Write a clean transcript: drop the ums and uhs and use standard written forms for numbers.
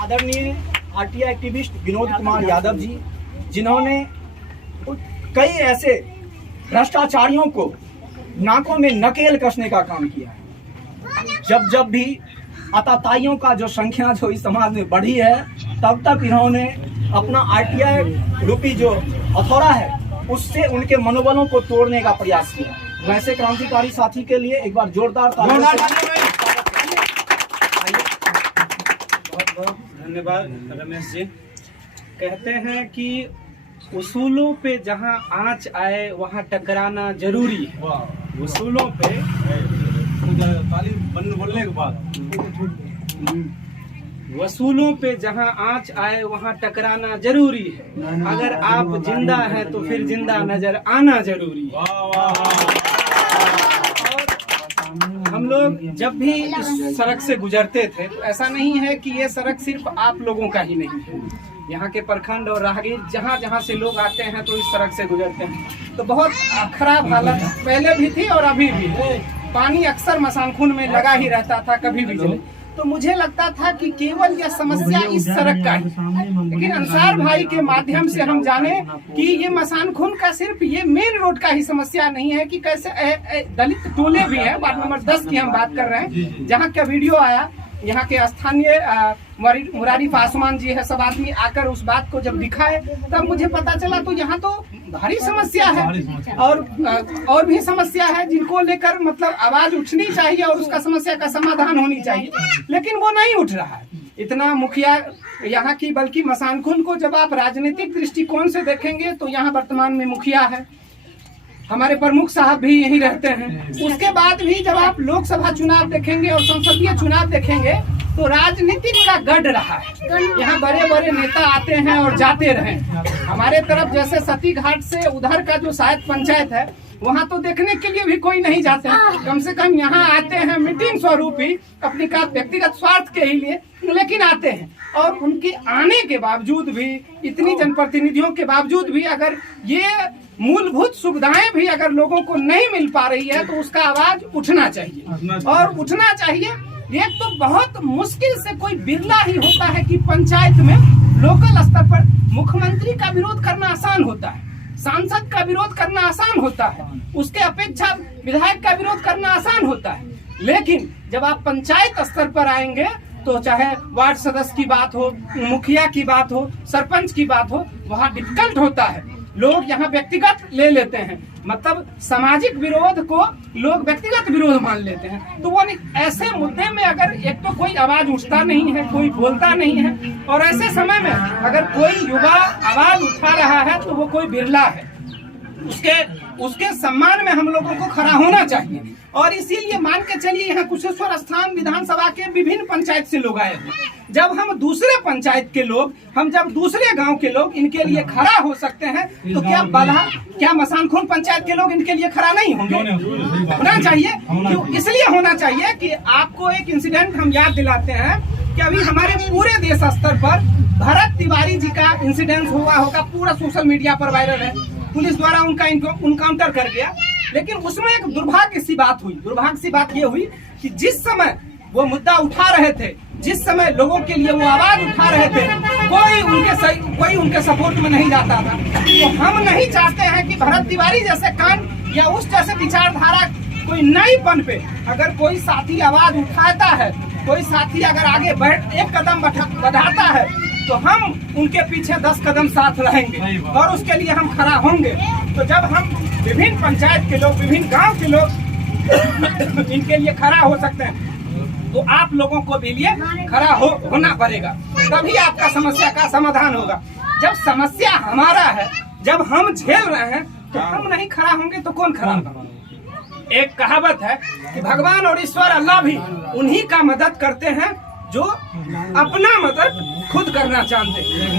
आदरणीय RTI activist Vinod Kumar Yadav ji, जिन्होंने कई ऐसे भ्रष्टाचारियों को नाकों में नकेल कसने का काम किया है। जब भी आताताइयों का जो संख्या जो इस समाज में बढ़ी है, तब तक इन्होंने अपना आरटीआई रूपी जो हथौड़ा है उससे उनके मनोबलों को तोड़ने का प्रयास किया। वैसे क्रांतिकारी साथी के लिए एक बार जोरदार तालियों से बहुत धन्यवाद रमेश जी। कहते हैं कि उसूलों पे जहां आंच आए वहां टकराना जरूरी है। उसूलों पे बोलने के बाद वसूलों पे जहां आंच आए वहां टकराना जरूरी है। अगर आप जिंदा हैं तो फिर जिंदा नजर आना जरूरी है। हम लोग जब भी इस सड़क से गुजरते थे तो ऐसा नहीं है कि ये सड़क सिर्फ आप लोगों का ही नहीं है। यहाँ के प्रखंड और राहगीर जहाँ जहाँ से लोग आते हैं तो इस सड़क से गुजरते हैं तो बहुत खराब हालत पहले भी थी और अभी भी। पानी अक्सर मसानखून में लगा ही रहता था, कभी भी चले। तो मुझे लगता था कि केवल यह समस्या इस सड़क का है, लेकिन अंसार भाई के माध्यम से हम जाने कि ये मसानखून का सिर्फ ये मेन रोड का ही समस्या नहीं है कि कैसे दलित टोले भी हैं। वार्ड नंबर 10 की हम बात कर रहे हैं, जहाँ का वीडियो आया। यहाँ के स्थानीय मुरारी पासवान जी है, सब आदमी आकर उस बात को जब दिखाए तब मुझे पता चला तो यहाँ तो भारी समस्या है और भी समस्या है जिनको लेकर मतलब आवाज उठनी चाहिए और उसका समस्या का समाधान होनी चाहिए, लेकिन वो नहीं उठ रहा है। इतना मुखिया यहाँ की, बल्कि मसानखून को जब आप राजनीतिक दृष्टिकोण से देखेंगे तो यहाँ वर्तमान में मुखिया है, हमारे प्रमुख साहब भी यहीं रहते हैं। उसके बाद भी जब आप लोकसभा चुनाव देखेंगे और संसदीय चुनाव देखेंगे तो राजनीतिक का गढ़ रहा है। यहाँ बड़े बड़े नेता आते हैं और जाते रहे। हमारे तरफ जैसे सती घाट से उधर का जो शायद पंचायत है वहाँ तो देखने के लिए भी कोई नहीं जाते हैं। कम से कम यहाँ आते हैं मीटिंग स्वरूप ही, अपनी का व्यक्तिगत स्वार्थ के ही लिए, लेकिन आते हैं। और उनके आने के बावजूद भी, इतनी जनप्रतिनिधियों के बावजूद भी, अगर ये मूलभूत सुविधाएं भी अगर लोगों को नहीं मिल पा रही है तो उसका आवाज उठना चाहिए और उठना चाहिए। एक तो बहुत मुश्किल से कोई बिरला ही होता है कि पंचायत में लोकल स्तर पर मुख्यमंत्री का विरोध करना आसान होता है, सांसद का विरोध करना आसान होता है, उसके अपेक्षा विधायक का विरोध करना आसान होता है। लेकिन जब आप पंचायत स्तर पर आएंगे तो चाहे वार्ड सदस्य की बात हो, मुखिया की बात हो, सरपंच की बात हो, वहाँ डिफिकल्ट होता है। लोग यहाँ व्यक्तिगत ले लेते हैं, मतलब सामाजिक विरोध को लोग व्यक्तिगत विरोध मान लेते हैं। तो वो ऐसे मुद्दे में अगर एक तो कोई आवाज उठता नहीं है, कोई बोलता नहीं है, और ऐसे समय में अगर कोई युवा आवाज उठा रहा है तो वो कोई बिरला है। उसके सम्मान में हम लोगों को खड़ा होना चाहिए। और इसीलिए मान के चलिए यहाँ कुशेश्वर स्थान विधानसभा के विभिन्न पंचायत से लोग आए हैं। जब हम दूसरे पंचायत के लोग, हम जब दूसरे गांव के लोग इनके लिए खड़ा हो सकते हैं तो क्या मसानखून पंचायत के लोग इनके लिए खड़ा नहीं होंगे? होना चाहिए। क्यों? इसलिए होना चाहिए कि आपको एक इंसिडेंट हम याद दिलाते हैं कि अभी हमारे पूरे देश स्तर पर भरत तिवारी जी का इंसिडेंट हुआ होगा, पूरा सोशल मीडिया पर वायरल है। पुलिस द्वारा उनका इनकाउंटर कर गया, लेकिन उसमें एक दुर्भाग्य सी बात ये हुई कि जिस समय वो मुद्दा उठा रहे थे, जिस समय लोगों के लिए वो आवाज उठा रहे थे, कोई उनके सपोर्ट में नहीं जाता था। तो हम नहीं चाहते हैं कि भरत तिवारी जैसे कांड या उस जैसे विचारधारा कोई नई पन पे अगर कोई साथी आवाज उठाता है, कोई साथी अगर आगे एक कदम बढ़ाता है तो हम उनके पीछे 10 कदम साथ रहेंगे और उसके लिए हम खड़ा होंगे। तो जब हम विभिन्न पंचायत के लोग, विभिन्न गांव के लोग इनके लिए खड़ा हो सकते हैं तो आप लोगों को भी लिए खड़ा होना पड़ेगा, तभी आपका समस्या का समाधान होगा। जब समस्या हमारा है, जब हम झेल रहे हैं तो हम नहीं खड़ा होंगे तो कौन खड़ा होगा? एक कहावत है कि भगवान और ईश्वर अल्लाह भी उन्हीं का मदद करते हैं जो अपना मदद खुद करना चाहते हैं।